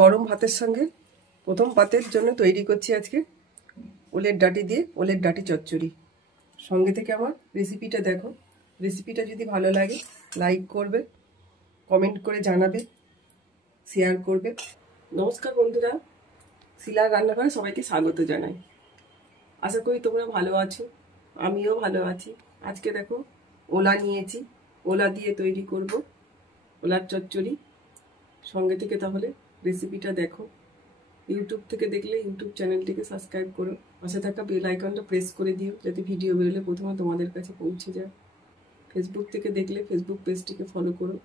গরম ভাতের সঙ্গে প্রথম পাতের জন্য তৈরি করছি আজকে ওলের ডাঁটি দিয়ে ওলের ডাঁটি চচ্চড়ি। সঙ্গে থেকে আমার রেসিপিটা দেখো। রেসিপিটা যদি ভালো লাগে লাইক করবে, কমেন্ট করে জানাবে, শেয়ার করবে। নমস্কার বন্ধুরা, শিলার রান্নাঘরে সবাইকে স্বাগত জানাই। আশা করি তোমরা ভালো আছো, আমিও ভালো আছি। আজকে দেখো ওলা নিয়েছি, ওলা দিয়ে তৈরি করব ওলার চচ্চড়ি। সঙ্গে থেকে তাহলে রেসিপিটা দেখো। ইউটিউব থেকে দেখলে ইউটিউব চ্যানেলটিকে সাবস্ক্রাইব করো, পাশে থাকা বেল আইকনটা প্রেস করে দিও যাতে ভিডিও বেরোলে প্রথমে তোমাদের কাছে পৌঁছে যায়। ফেসবুক থেকে দেখলে ফেসবুক পেজটিকে ফলো করো।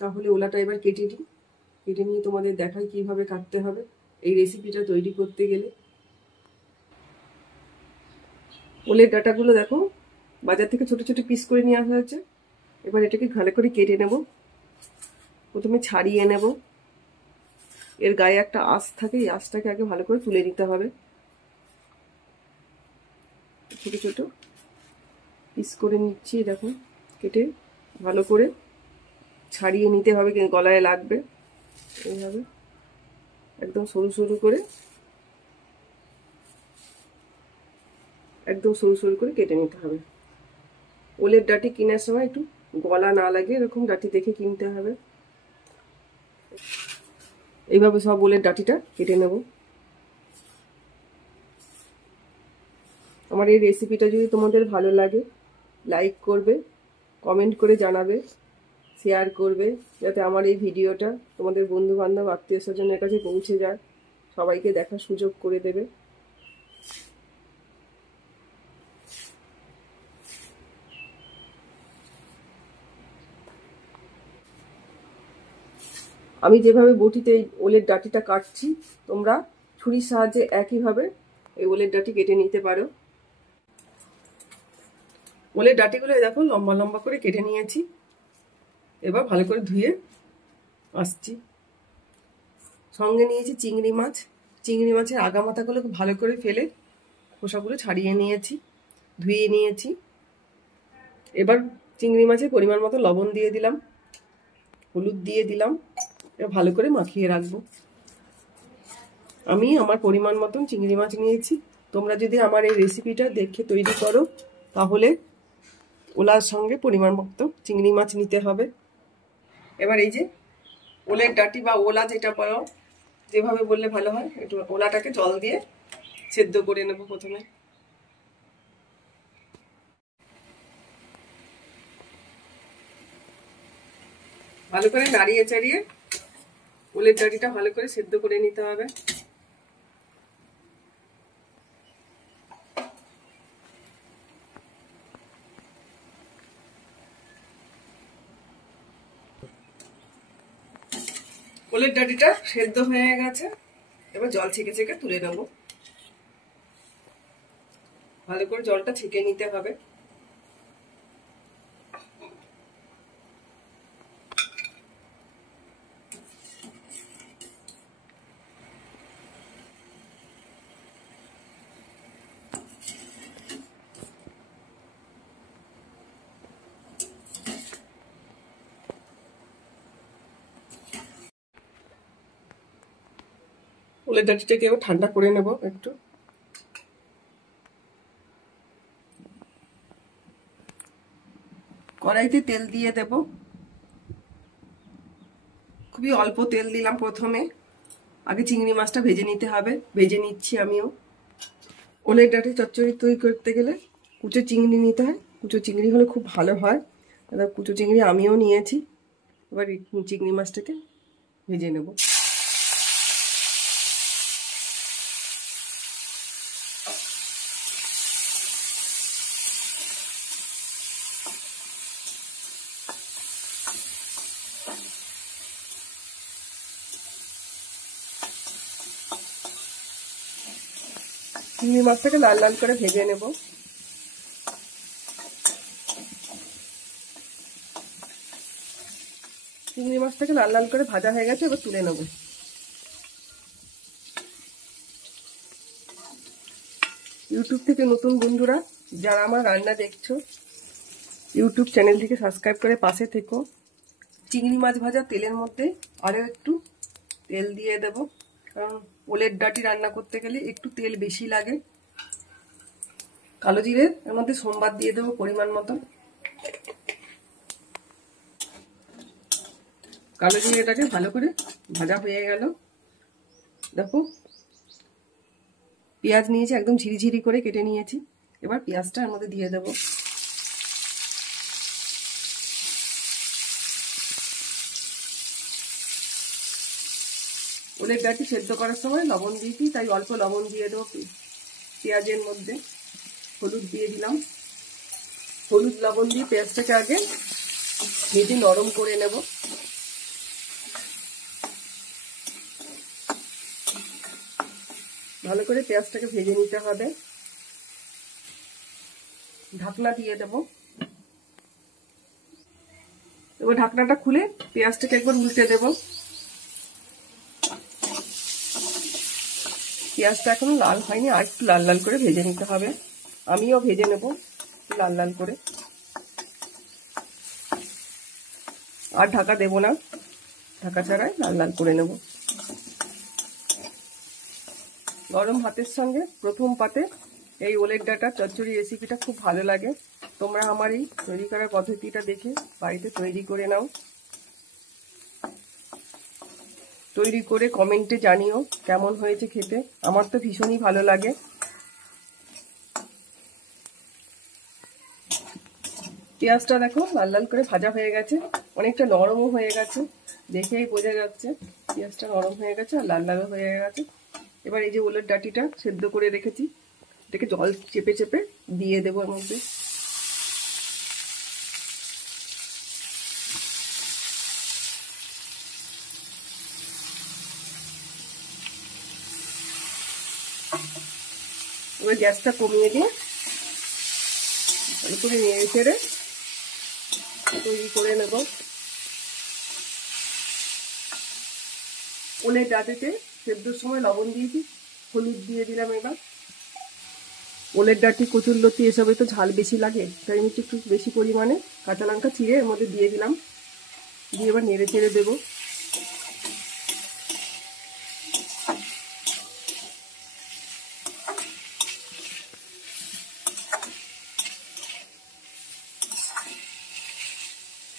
তাহলে ওলাটা এবার কেটে নিই, কেটে নিয়ে তোমাদের দেখাই কিভাবে কাটতে হবে এই রেসিপিটা তৈরি করতে গেলে। ওলের ডাঁটাগুলো দেখো বাজার থেকে ছোট ছোট পিস করে নিয়ে আসা হয়েছে। এবার এটাকে ভালো করে কেটে নেব। প্রথমে ছাড়িয়ে নেব, এর গায়ে একটা আঁশ থাকে, এই আঁশটাকে আগে ভালো করে তুলে নিতে হবে। ছোট ছোট পিস করে নিচ্ছি, দেখো কেটে ভালো করে ছাড়িয়ে নিতে হবে, গলায় লাগবে। এইভাবে একদম সরু সরু করে, একদম সরু সরু করে কেটে নিতে হবে। ওলের ডাঁটি কেনার সময় একটু গলা না লাগে এরকম ডাঁটি দেখে কিনতে হবে। এইভাবে সব ওলের ডাঁটিটা কেটে নেব। আমার এই রেসিপিটা যদি তোমাদের ভালো লাগে লাইক করবে, কমেন্ট করে জানাবে, শেয়ার করবে যাতে আমার এই ভিডিওটা তোমাদের বন্ধু বান্ধব আত্মীয় স্বজনের কাছে পৌঁছে যায়, সবাইকে দেখার সুযোগ করে দেবে। আমি যেভাবে বটিতে ওলের ডাঁটিটা কাটছি তোমরা ছুরির সাহায্যে একইভাবে এই ওলের ডাঁটি কেটে নিতে পারো। ওলের ডাঁটিগুলো দেখো লম্বা লম্বা করে কেটে নিয়েছি। এবার ভালো করে ধুয়ে আসছি। সঙ্গে নিয়েছি চিংড়ি মাছ। চিংড়ি মাছের আগা মাথাগুলো ভালো করে ফেলে খোসাগুলো ছাড়িয়ে নিয়েছি, ধুয়ে নিয়েছি। এবার চিংড়ি মাছের পরিমাণ মতো লবণ দিয়ে দিলাম, হলুদ দিয়ে দিলাম। এবার ভালো করে মাখিয়ে রাখবো। আমি আমার পরিমাণ মতন চিংড়ি মাছ নিয়েছি। তোমরা যদি আমার এই রেসিপিটা দেখে তৈরি করো তাহলে ওলার সঙ্গে পরিমাণ মতো চিংড়ি মাছ নিতে হবে। এবার এই যে ওলের ডাঁটি বা ওলা যেটা বলো, যেভাবে বললে ভালো হয়, একটু ওলাটাকে জল দিয়ে সেদ্ধ করে নেব। প্রথমে ভালো করে নাড়িয়ে চাড়িয়ে ওলের ডাঁটিটা ভালো করে সেদ্ধ করে নিতে হবে। ওলের ডাঁটিটা সেদ্ধ হয়ে গেছে, এবার জল ছেঁকে ছেঁকে তুলে নেব। ভালো করে জলটা ছেঁকে নিতে হবে। ওলের ডাঁটিটাকে এবার ঠান্ডা করে নেব একটু। কড়াইতে তেল দিয়ে দেব, খুবই অল্প তেল দিলাম প্রথমে। আগে চিংড়ি মাছটা ভেজে নিতে হবে, ভেজে নিচ্ছি আমিও। ওলের ডাঁটি চচ্চড়ি তৈরি করতে গেলে কুচো চিংড়ি নিতে হয়, কুচো চিংড়ি হলে খুব ভালো হয়। কুচো চিংড়ি আমিও নিয়েছি। এবার চিংড়ি মাছটাকে ভেজে নেব। চিংড়ি মাছটাকে লাল লাল করে ভেজে নেব। চিংড়ি মাছটাকে লাল লাল করে ভাজা হয়ে গেছে, এবার তুলে নেব। ইউটিউব থেকে নতুন বন্ধুরা যারা আমার রান্না দেখছো, ইউটিউব চ্যানেলটিকে সাবস্ক্রাইব করে পাশে থেকো। চিংড়ি মাছ ভাজা তেলের মধ্যে আরও একটু তেল দিয়ে দেব, কারণ ওলের ডাঁটি রান্না করতে গেলে একটু তেল বেশি লাগে। কালো জিরে এর মধ্যে সোমবার দিয়ে দেবো পরিমাণ মতো। কালো জিরেটাকে ভালো করে ভাজা হয়ে গেল। দেখো পেঁয়াজ নিয়েছি, একদম ঝিরিঝিরি করে কেটে নিয়েছি। এবার পেঁয়াজটা এর মধ্যে দিয়ে দেবো। ওলের ডাঁটি সেদ্ধ করার সময় লবণ দিয়েছি, তাই অল্প লবণ দিয়ে দেবো পেঁয়াজের মধ্যে। হলুদ দিয়ে দিলাম। হলুদ লবণ দিয়ে পেঁয়াজটাকে আগে ভেজে নরম করে নেব। ভালো করে পেঁয়াজটাকে ভেজে নিতে হবে। ঢাকনা দিয়ে দেব। এবার ঢাকনাটা খুলে পেঁয়াজটাকে একবার উল্টে দেব। পেঁয়াজটা এখনো লাল হয়নি, আর একটু লাল লাল করে ভেজে নিতে হবে। আমিও ভেজে নেব লাল লাল করে। আর ঢাকা দেব না, ঢাকা ছাড়াই লাল লাল করে নেব। গরম ভাতের সঙ্গে প্রথম পাতে এই ওলের ডাঁটার চচ্চড়ি রেসিপিটা খুব ভালো লাগে। তোমরা আমার এই তৈরি করার পদ্ধতিটা দেখে বাড়িতে তৈরি করে নাও। তৈরি করে কমেন্টে জানিও কেমন হয়েছে খেতে। আমার তো ভীষণই ভালো লাগে। পেঁয়াজটা দেখো লাল লাল করে ভাজা হয়ে গেছে, অনেকটা নরমও হয়ে গেছে, দেখেই বোঝা যাচ্ছে পেঁয়াজটা নরম হয়ে গেছে আর লাল লাল হয়ে গেছে। এবার এই যে ওলের ডাঁটিটা সেদ্ধ করে রেখেছি, এটাকে জল চেপে চেপে দিয়ে দেবো এর মধ্যে। এবার গ্যাসটা কমিয়ে দিয়ে ভালো করে নেড়ে চেড়ে তৈরি করে নেব। ওলের ডাঁটিতে সেদ্ধর সময় লবণ দিয়েছি, হলুদ দিয়ে দিলাম। এবার ওলের ডাঁটি, কচুরলতি এসবে তো ঝাল বেশি লাগে, তাই আমি একটু বেশি পরিমাণে কাঁচা লঙ্কা চিড়ে এর মধ্যে দিয়ে দিলাম। দিয়ে এবার নেড়ে চেড়ে দেবো।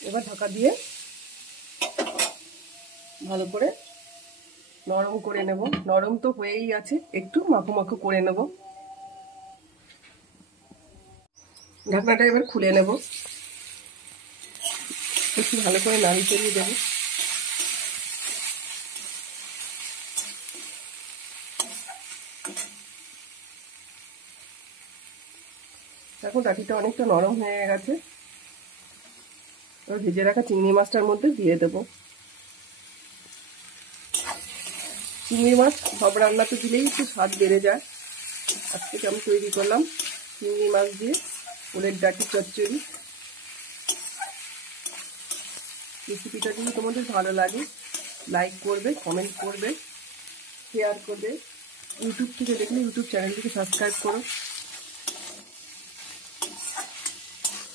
এবার ঢাকা দিয়ে ভালো করে নরম করে নেব। নরম তো হয়েই আছে, একটু মাখো মাখো করে নেব। ঢাকনাটা এবার খুলে নেব, একটু ভালো করে নাড়ি চাড়িয়ে দেব। এখন ডাঁটিটা অনেকটা নরম হয়ে গেছে। এবার ভেজে রাখা চিংড়ি মাছটার মধ্যে দিয়ে দেব। চিংড়ি মাছ সব রান্নাতে দিলেই একটু স্বাদ বেড়ে যায়। আজকে আমি তৈরি করলাম চিংড়ি মাছ দিয়ে ওলের ডাঁটি চচ্চড়ি। রেসিপিটা যদি তোমাদের ভালো লাগে লাইক করবে, কমেন্ট করবে, শেয়ার করবে। ইউটিউব থেকে দেখলে ইউটিউব চ্যানেলটিকে সাবস্ক্রাইব করো।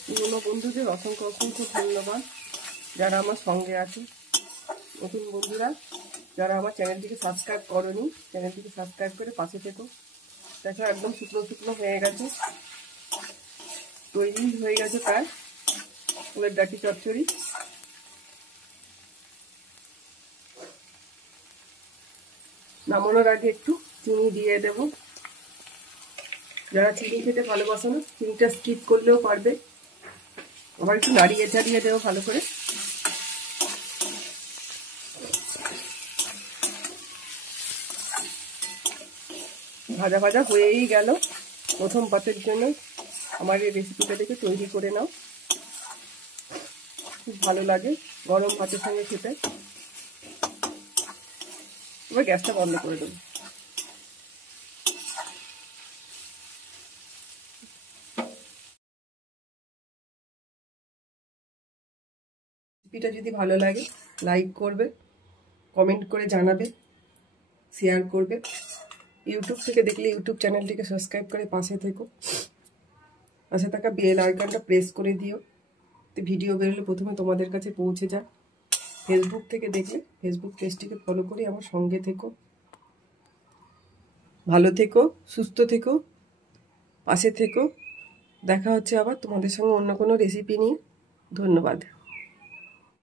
পুরনো বন্ধুদের অসংখ্য অসংখ্য ধন্যবাদ যারা আমার সঙ্গে আছে। নতুন বন্ধুরা যারা আমার চ্যানেলটিকে সাবস্ক্রাইব করোনি, চ্যানেলটিকে সাবস্ক্রাইব করে পাশে থেকো। দেখো একদম শুকনো শুকনো হয়ে গেছে, তৈরি হয়ে গেছে প্রায় ওলের ডাঁটি চচ্চড়ি। নামানোর আগে একটু চিনি দিয়ে দেব। যারা চিনি খেতে ভালোবাসো না, চিনিটা স্কিপ করলেও পারবে। আবার একটু নাড়িয়ে চাড়িয়ে দেবো ভালো করে। ভাজা ভাজা হয়েই গেল। প্রথম পাতের জন্য আমার এই রেসিপিটা দেখে তৈরি করে নাও, খুব ভালো লাগে গরম ভাতের সঙ্গে খেতে। এবার গ্যাসটা বন্ধ করে দেবো। রেসিপিটা যদি ভালো লাগে লাইক করবে, কমেন্ট করে জানাবে, শেয়ার করবে। ইউটিউব থেকে দেখলে ইউটিউব চ্যানেলটিকে সাবস্ক্রাইব করে পাশে থেকো। পাশে থাকা বেল আইকনটা প্রেস করে দিও, তো ভিডিও বেরোলে প্রথমে তোমাদের কাছে পৌঁছে যায়। ফেসবুক থেকে দেখলে ফেসবুক পেজটিকে ফলো করে আমার সঙ্গে থেকো। ভালো থেকো, সুস্থ থেকো, পাশে থেকো। দেখা হচ্ছে আবার তোমাদের সঙ্গে অন্য কোনো রেসিপি নিয়ে। ধন্যবাদ।